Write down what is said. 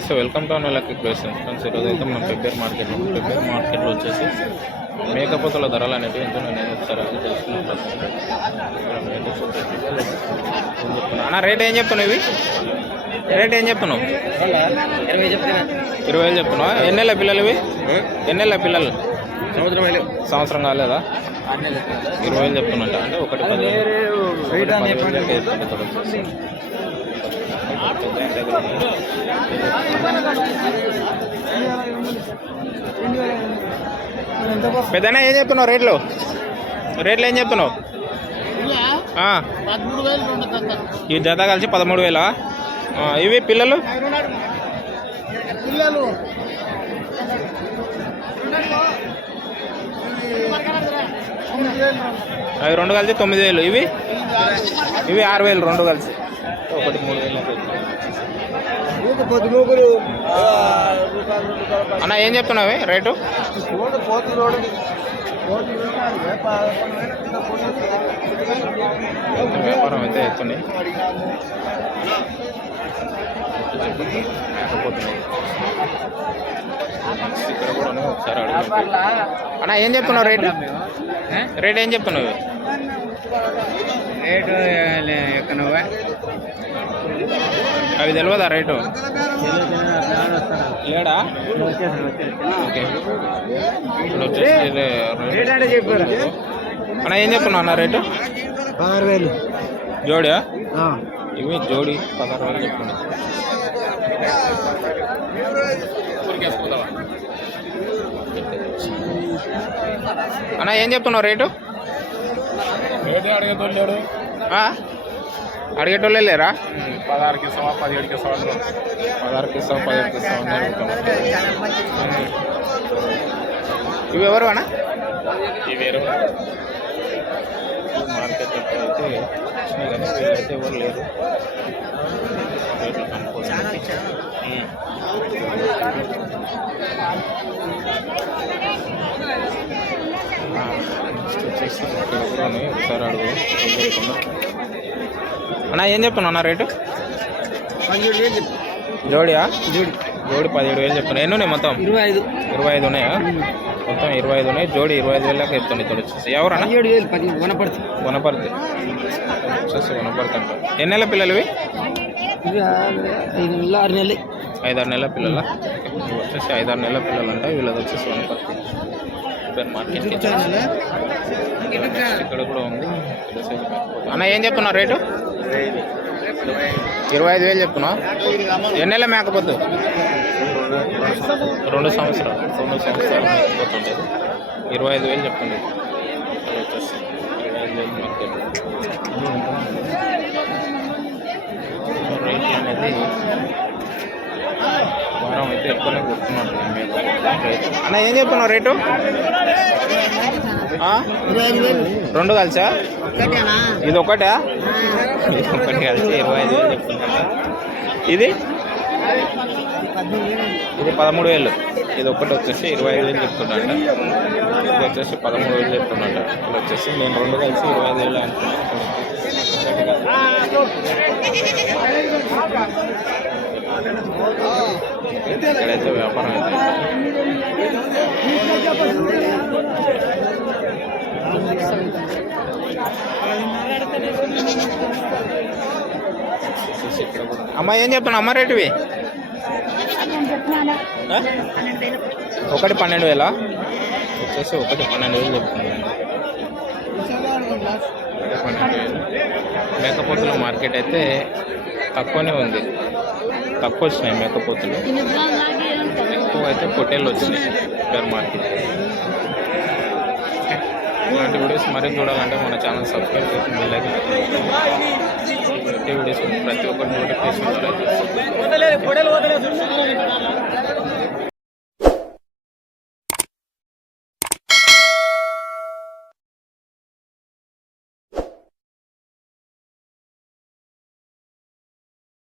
నమస్తే welcome to Lucky Creations friends ఈరోజు అయితే మనం పెబ్బేర్ మార్కెట్లో పెబ్బేర్ మార్కెట్లో వచ్చేసి మేకపోతల ధరలు అనేవి ఎంతో నేను ఒకసారి అది తెలుసుకున్నాను అన్న రేట్ ఏం చెప్తున్నావు ఇవి? రేట్ ఏం చెప్తున్నావు? ఇరవై చెప్తున్నా ఇరవై వేలు చెప్తున్నావా? ఎన్నెళ్ళ పిల్లలు ఇవి? ఎన్నెళ్ళ పిల్లలు? సంవత్సరం సంవత్సరం కాలేదా? ఇరవై వేలు చెప్తున్నా అంటే ఒకటి పది రేట్ అని పది వేలకే చెప్తుండే ఇక్కడ వచ్చేసి. పెద్దనా ఏం చెప్తున్నావు రేట్లు? రేట్లు ఏం చెప్తున్నావు? ఈ జత కలిసి పదమూడు వేలా? ఇవి పిల్లలు? పిల్లలు. అవి రెండు కలిసి తొమ్మిది వేలు. ఇవి? ఇవి ఆరు వేలు రెండు కలిసి. ఒకటి మూడు వేలు అన్న ఏం చెప్తున్నావు రేటు? వ్యాపారం అయితే ఎత్తుంది ఇక్కడ కూడా ఒకసారి అడుగు. అన్న ఏం చెప్తున్నావు రేటు? రేట్ ఏం చెప్తున్నావు? రేటు ఎక్కడ అవి తెలియదా రేటు? లేడా ఓకే. అన్న ఏం చెప్తున్నావు అన్న రేటు? పదహారు వేలు. జోడియా? ఇవి జోడి పదహారు వేలు చెప్తున్నాయి అన్న ఏం చెప్తున్నావు రేటు? అడిగేటోళ్ళు లేరా? పదహారుకి ఇస్తావా పదిహేడుకి ఇస్తావా పదహారుకి ఇస్తాం పదిహేడుకి ఇస్తాం అని అడుగుతున్నారు. ఇవి ఎవరు అన్న? వేరు మార్కెట్ అయితే వచ్చినాయి కానీ వీళ్ళైతే ఎవరు లేరు. నెక్స్ట్ వచ్చేసి ఇక్కడ కూడా ఉన్నాయి. ఒకసారి అడుగు. అన్న ఏం చెప్తున్నావు అన్న రేటు? జోడియా? జోడి జోడి పదిహేడు వేలు చెప్తున్నా ఎన్ని ఉన్నాయి మొత్తం? ఇరవై ఐదు. ఇరవై ఐదు ఉన్నాయా? మొత్తం ఇరవై ఐదు ఉన్నాయి. జోడి ఇరవై ఐదు వేలకు చెప్తుంది ఇక్కడ వచ్చేసి. ఎవరన్నా వనపడుతుంది వనపర్తి. వచ్చేసి వనపర్తి అంట ఎన్ని నెలల పిల్లలు ఇవి ఇది ఐదు నెలలు ఆరు నెలలు. ఐదారు నెలల పిల్లల? వచ్చేసి ఐదారు నెలల పిల్లలు అంట వీళ్ళది వచ్చేసి వనపర్తి. సూపర్ ఇచ్చేసి. ఇక్కడ కూడా ఉంది. అన్న ఏం చెప్తున్నావు రేటు? ఇరవై ఐదు వేలు చెప్తున్నావు. ఎన్ని నెలల మేకపోతు రెండు సంవత్సరాలు. రెండు సంవత్సరాలు మేకపోతుండేది ఇరవై ఐదు వేలు ఇరవై ఐదు రేట్లు అనేది వారం అయితే ఎక్కువనే కొడుతున్నాడు అన్న ఏం చెప్తున్నావు రేటు? రెండు కలిసా? ఇది ఒకటా? ఒకటి కలిసి ఇరవై ఐదు వేలు ఇది? ఇది పదమూడు వేలు. ఇది ఒకటి వచ్చేసి ఇరవై ఐదు వేలు చెప్తున్నట ఇది వచ్చేసి పదమూడు వేలు చెప్తున్నట ఇది వచ్చేసి నేను రెండు కలిసి ఇరవై ఐదు వేలు కాదు. ఇక్కడైతే వ్యాపారం అయితే వచ్చేసి ఇక్కడ కూడా. అమ్మ ఏం చెప్తున్నావు? అమ్మ రేటువి? ఒకటి పన్నెండు వేలా? వచ్చేసి ఒకటి పన్నెండు వేలు చెప్తున్నాను. పన్నెండు వేలు. మేకపోతుల మార్కెట్ అయితే తక్కువనే ఉంది. తక్కువ వచ్చినాయి మేకపోతులు. ఎక్కువ అయితే పొట్టేళ్ళు వచ్చినాయి బేర్ మార్కెట్ ఇలాంటి వీడియోస్ మరీ చూడాలంటే మన ఛానల్ సబ్స్క్రైబ్ చేసి బెల్ దొరికే వీడియోస్ ప్రతి ఒక్కరిని నోటిఫికేషన్ ద్వారా చూస్తుంది